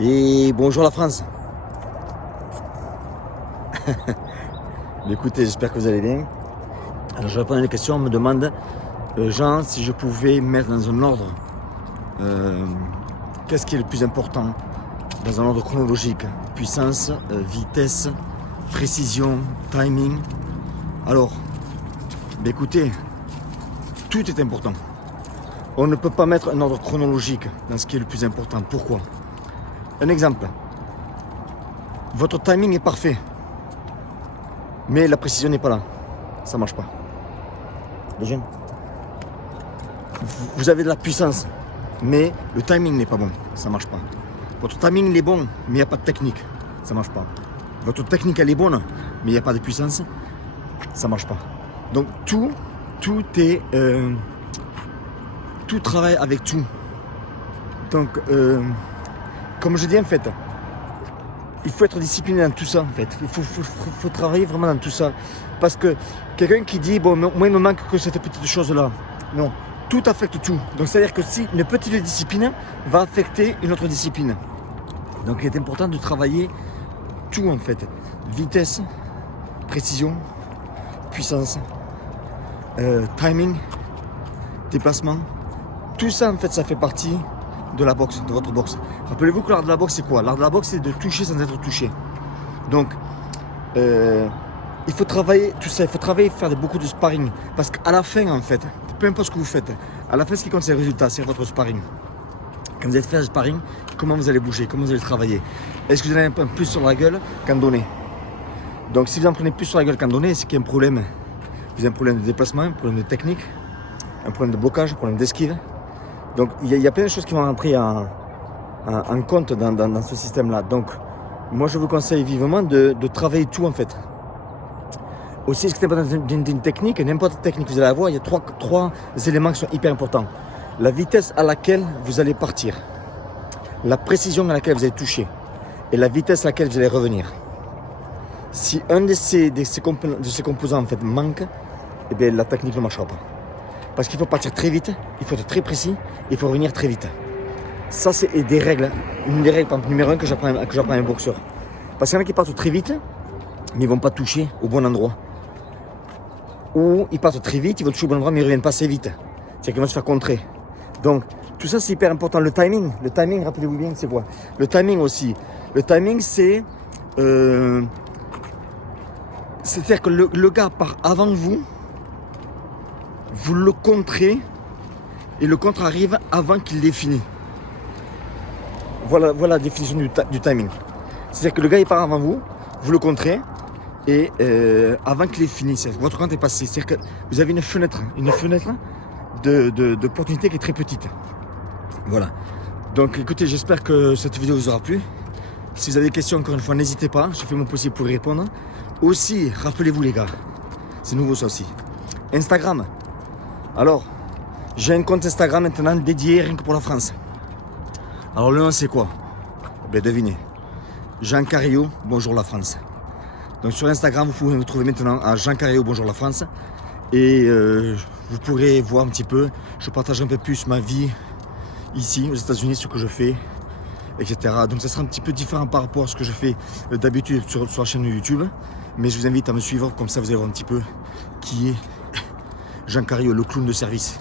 Et bonjour la France. Écoutez, j'espère que vous allez bien. Alors je réponds à une question, on me demande Jean, si je pouvais mettre dans un ordre qu'est-ce qui est le plus important dans un ordre chronologique, puissance, vitesse, précision, timing. Alors, écoutez, tout est important. On ne peut pas mettre un ordre chronologique dans ce qui est le plus important. Pourquoi? Un exemple. Votre timing est parfait, mais la précision n'est pas là. Ça ne marche pas. Déjà, vous avez de la puissance, mais le timing n'est pas bon. Ça ne marche pas. Votre timing il est bon, mais il n'y a pas de technique. Ça ne marche pas. Votre technique elle est bonne, mais il n'y a pas de puissance. Ça ne marche pas. Donc tout est... tout travaille avec tout. Donc, comme je dis en fait, il faut être discipliné dans tout ça en fait. Il faut travailler vraiment dans tout ça. Parce que quelqu'un qui dit, bon, moi il me manque que cette petite chose là. Non, tout affecte tout. Donc c'est-à-dire que si une petite discipline va affecter une autre discipline. Donc il est important de travailler tout en fait. Vitesse, précision, puissance, timing, déplacement. Tout ça en fait ça fait partie de la boxe, de votre boxe. Rappelez-vous que l'art de la boxe c'est quoi? L'art de la boxe c'est de toucher sans être touché. Donc il faut travailler tout ça, il faut travailler, faire beaucoup de sparring. Parce qu'à la fin en fait, peu importe ce que vous faites, à la fin ce qui compte c'est le résultat, c'est votre sparring. Quand vous allez faire du sparring, comment vous allez bouger, comment vous allez travailler. Est-ce que vous allez un peu plus sur la gueule qu'en donner? Donc si vous en prenez plus sur la gueule qu'en donner, c'est qu'il y a un problème. Vous avez un problème de déplacement, un problème de technique, un problème de blocage, un problème d'esquive. Donc il y a plein de choses qui vont rentrer en compte dans ce système-là. Donc moi je vous conseille vivement de travailler tout en fait. Aussi, ce qui est important d'une technique, n'importe quelle technique que vous allez avoir, il y a trois éléments qui sont hyper importants. La vitesse à laquelle vous allez partir, la précision à laquelle vous allez toucher et la vitesse à laquelle vous allez revenir. Si un de ces composants en fait manque, eh bien, la technique ne marchera pas. Parce qu'il faut partir très vite, il faut être très précis, il faut revenir très vite. Ça, c'est des règles. Une des règles numéro 1 que j'apprends à un boxeur. Parce qu'il y en a qui partent très vite, mais ils ne vont pas toucher au bon endroit. Ou ils partent très vite, ils vont toucher au bon endroit, mais ils ne reviennent pas assez vite. C'est-à-dire qu'ils vont se faire contrer. Donc, tout ça, c'est hyper important. Le timing, rappelez-vous bien, c'est quoi? Le timing aussi. Le timing, c'est... c'est-à-dire que le gars part avant vous, vous le contrez et le contre arrive avant qu'il l'ait fini. Voilà la définition du timing. C'est-à-dire que le gars il part avant vous, vous le contrez et avant qu'il ait fini, votre compte est passé. C'est-à-dire que vous avez une fenêtre d'opportunité qui est très petite. Voilà. Donc écoutez, j'espère que cette vidéo vous aura plu. Si vous avez des questions, encore une fois, n'hésitez pas, je fais mon possible pour y répondre. Aussi, rappelez-vous les gars, c'est nouveau ça aussi. Instagram. Alors, j'ai un compte Instagram maintenant dédié rien que pour la France. Alors le nom c'est quoi? Ben devinez. Jean Carriot, bonjour la France. Donc sur Instagram, vous pouvez me trouver maintenant à Jean Carriot, bonjour la France. Et vous pourrez voir un petit peu, je partage un peu plus ma vie ici aux États-Unis, ce que je fais, etc. Donc ça sera un petit peu différent par rapport à ce que je fais d'habitude sur la chaîne YouTube. Mais je vous invite à me suivre, comme ça vous allez voir un petit peu qui est Jean Carriot, le clown de service.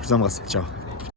Je vous embrasse, ciao.